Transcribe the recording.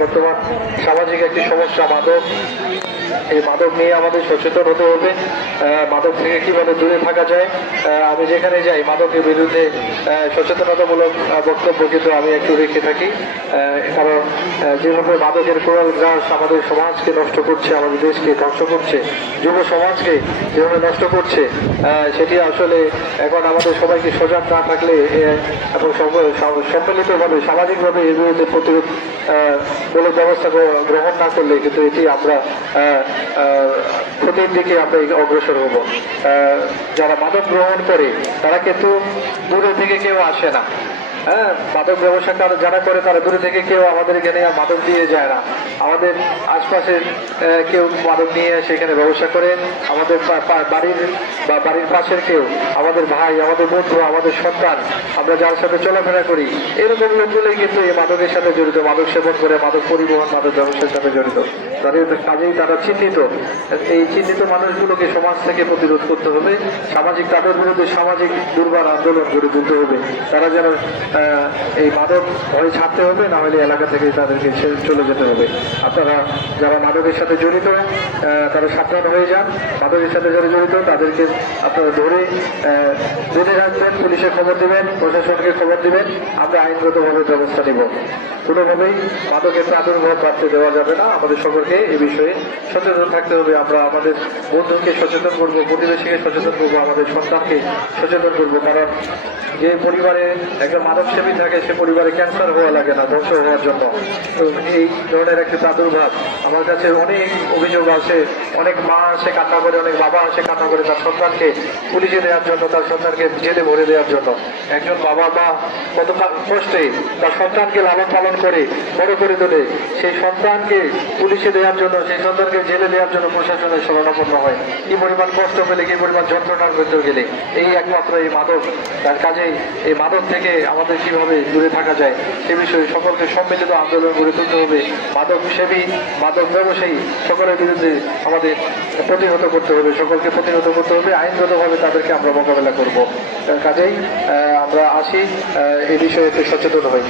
বর্তমান সামাজিক একটি সমস্যা মাদক। এই মাদক নিয়ে আমাদের সচেতন হতে হবে। মাদক থেকে কিভাবে দূরে থাকা যায়, আমি যেখানে যাই মাদকের বিরুদ্ধে সচেতনতামূলক বক্তব্য কিন্তু আমি একটু রেখে থাকি। কারণ যেভাবে মাদকের কোরাল গ্রাস আমাদের সমাজকে নষ্ট করছে, আমাদের দেশকে ধ্বংস করছে, যুব সমাজকে যেভাবে নষ্ট করছে, সেটি আসলে এখন আমাদের সবাইকে সজাগ না থাকলে এবং সম্মিলিতভাবে সামাজিকভাবে এর বিরুদ্ধে প্রতিরোধ মূলক ব্যবস্থা গ্রহণ না করলে কিন্তু এটি আমরা ক্ষতির দিকে আমরা অগ্রসর হব। যারা মাদক গ্রহণ করে তারা কিন্তু দূরে থেকে কেউ আসে না। হ্যাঁ, মাদক ব্যবসা যারা করে তারা দূরে থেকে কেউ আমাদের এখানে মাদক দিয়ে যায় না। আমাদের আশপাশের কেউ মাদক নিয়ে সেখানে ব্যবসা করে, আমাদের বাড়ির পাশের কেউ, আমাদের ভাই, আমাদের বন্ধু, আমাদের সন্তান, আমরা যার সাথে চলাফেরা করি, এরকম লোকগুলোই কিন্তু এই মাদকের সাথে জড়িত, মাদক সেবন করে, মাদক পরিবহন, মাদক ব্যবসার সাথে জড়িত। তাদের কাজেই তারা চিহ্নিত। এই চিহ্নিত মানুষগুলোকে সমাজ থেকে প্রতিরোধ করতে হবে। তাদের বিরুদ্ধে সামাজিক দুর্বার আন্দোলন গড়ে তুলতে হবে। তারা যেন এই মাদক ভয় ছাড়তে হবে, না হলে এলাকা থেকে তাদেরকে চলে যেতে হবে। আপনারা যারা মাদকের সাথে জড়িত তারা সাবধান হয়ে যান। মাদকের সাথে যারা জড়িত তাদেরকে আপনারা ধরে বেঁধে রাখবেন, পুলিশে খবর দিবেন, প্রশাসনকে খবর দিবেন। আমরা আইনগতভাবে ব্যবস্থা নেব। কোনোভাবেই মাদকের প্রাদুর্ভাব বাড়তে দেওয়া যাবে না। আমাদের সকলকে এ বিষয়ে সচেতন থাকতে হবে। আমরা আমাদের বন্ধুকে সচেতন করবো, প্রতিবেশীকে সচেতন করবো, আমাদের সন্তানকে সচেতন করবো। কারণ যে পরিবারে একটা মাদক সেবী থাকে সে পরিবারে ক্যান্সার হওয়া লাগে না ধ্বংস হওয়ার জন্য। তো এই ধরনের একটি প্রাদুর্ভাব আমার কাছে অনেক অভিযোগ আছে। অনেক মা আসে কান্না করে, অনেক বাবা আসে কান্না করে তার সন্তানকে পুলিশে দেওয়ার জন্য, তার সন্তানকে জেলে ভরে দেওয়ার জন্য। একজন বাবা মা কত কষ্টে তার সন্তানকে লালন পালন করে বড় করে তোলে, সেই সন্তানকে পুলিশে দেওয়ার জন্য, সেই সন্তানকে জেলে দেওয়ার জন্য প্রশাসনের শরণাপন্ন হয়। কি পরিমাণ কষ্ট পেলে, কি পরিমাণ যন্ত্রণার ভেতর গেলে, এই একমাত্র এই মাদক। তার কাজেই এই মাদক থেকে আমাদের কিভাবে দূরে থাকা যায় সে বিষয়ে সকলকে সম্মিলিত আন্দোলন গড়ে তুলতে হবে। মাদক সেবী, মাদক ব্যবসায়ী সকলের বিরুদ্ধে আমাদের প্রতিহত করতে হবে, সকলকে প্রতিহত করতে হবে। আইনগতভাবে তাদেরকে আমরা মোকাবেলা করব। কাজেই আমরা আসি, এই বিষয়ে একটু সচেতন হই।